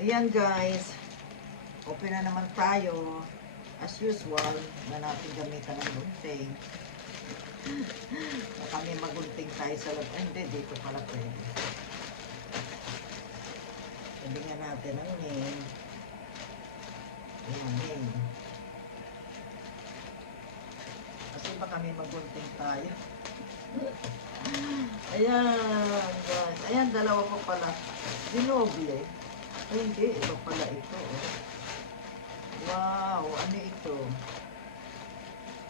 Ayan guys, open na naman tayo. As usual, na natin gamitan ng gunting. Kami magunting tayo sa loob. Ay, hindi, dito pala pwede. Sabihin natin ang name. Ayan, name. Kasi ba kami magunting tayo? Ayan, guys. Ayan, dalawa pa pala. Dinoble. Ay, hindi. Ito pala ito. Oh. Wow, ano ito?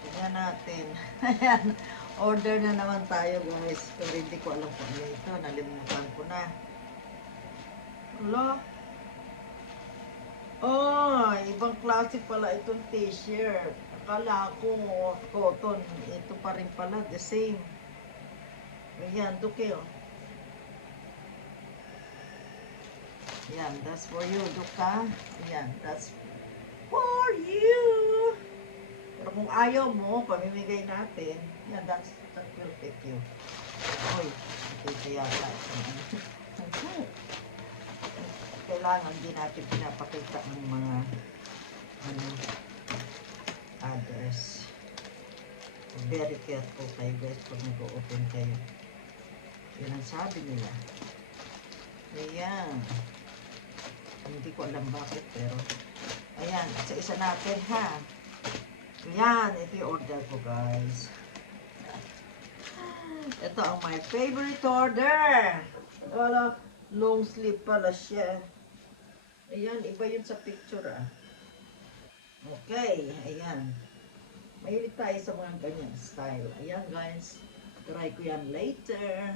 Tignan natin. Ayan, order na naman tayo, guys. Pero hindi ko alam kung ano ito. Nalimutan ko na. Hala. Oh, ibang klase pala itong t-shirt. Akala ko cotton. Ito pa rin pala, the same. Ayan, duke oh. Ayan, that's for you, Duka. Ayan, that's for you. Pero kung ayaw mo, pamimigay natin. Ayan, that will fit you. Oy, ito yata. Kailangan din natin pinapakita ng mga address. Very careful kayo guys pag nag-open kayo. Yan ang sabi nila. Ayan. Hindi ko alam bakit pero ayan, isa-isa natin ha. Ayan, ito yung order ko guys. Ito ang my favorite order. Wala, long sleeve pala siya. Ayan, iba yun sa picture ah. Okay, ayan. Mahilig tayo sa mga ganyan style. Ayan guys, try ko yan later.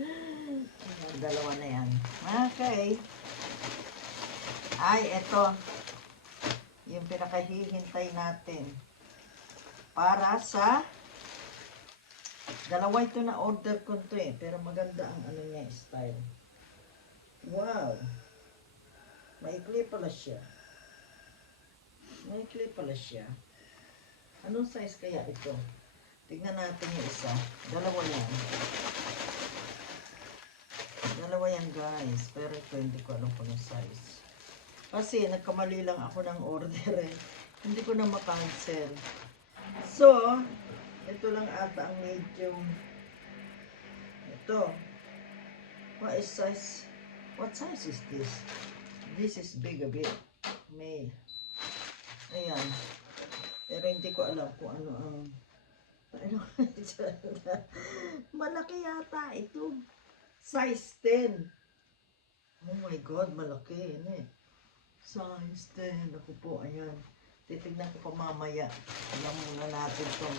Ayan, dalawa na yan. Okay. Ay, eto. Yung pinakahihintay natin. Para sa dalawa ito na order ko to eh. Pero maganda ang ano niya style. Wow. Maikli pala siya. Maikli pala siya. Anong size kaya ito? Tignan natin yung isa. Dalawa yan. Dalawa yan guys. Pero ito hindi ko alam kung yung size. Kasi nagkamali lang ako ng order eh. Hindi ko na makancel. So, ito lang ata ang medium. Ito. What size is this? This is big a bit. Male. Ayan. Pero hindi ko alam kung ano ang malaki yata ito. Size 10. Oh my God, malaki. Ano eh. Size 10. Ako po, ayan. Titignan ko pa mamaya. Alam muna natin itong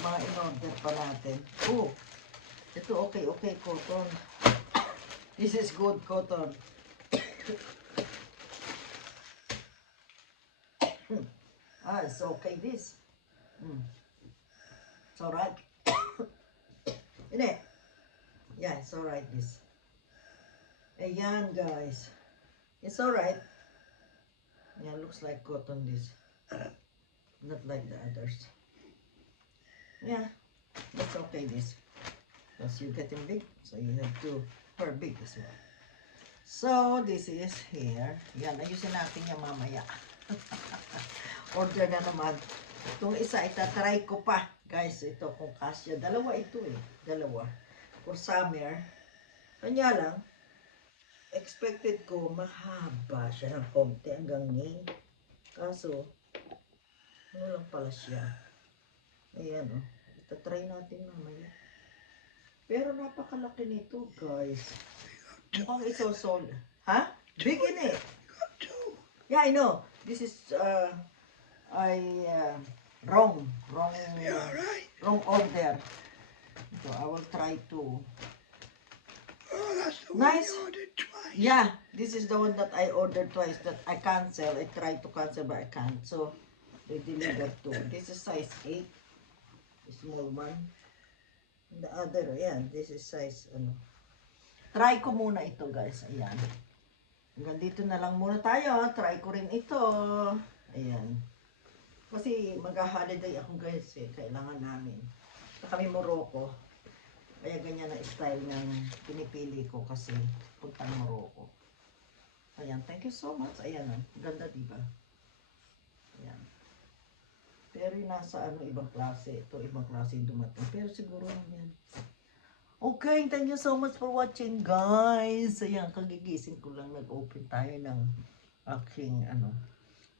mga in-order pa natin. Oh, ito okay, cotton. This is good cotton. It's okay this. It's alright. Isn't it? Yeah, it's alright this. Ayan guys. It's alright. Yeah, looks like cotton this. Not like the others. Yeah, that's okay this. Because you're getting big, so you have to for big as well. So, this is here. Yan, ayusin natin yung mamaya. Order na naman. Itong isa, itatry ko pa. Guys, ito kung kasya. Dalawa ito eh. Dalawa. For summer. Kanya lang, expected ko, mahaba siya ng konti hanggang ni. Kaso, ano lang pala siya. Ayan o. Itatry natin mamaya. Pero napakalaki nito, guys. Mukhang isosol. Ha? Big in it. Yeah, I know. This is, wrong order. So I will try to. Oh, that's the Nice. one you ordered twice. Yeah, this is the one that I ordered twice that I cancel. I tried to cancel but I can't. So they delivered two. This is size 8. Small one. And the other, ayan, this is size ano. Try ko muna ito guys. Ayan. Hanggang dito na lang muna tayo. Try ko rin ito. Ayan. Kasi mag-holiday ako guys eh. Kailangan namin. Na kami Morocco. Kaya ganyan ang style ng pinipili ko kasi puntang Morocco. Ayan, thank you so much. Ayan, oh. Ganda, diba? Ayan. Pero yung nasa ano, ibang klase. Ito, ibang klase yung dumating. Pero siguro yan. Okay, thank you so much for watching, guys. Ayan, kagigising ko lang. Nag-open tayo ng aking,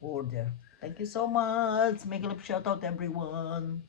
order. Thank you so much. Make a love shout out, everyone.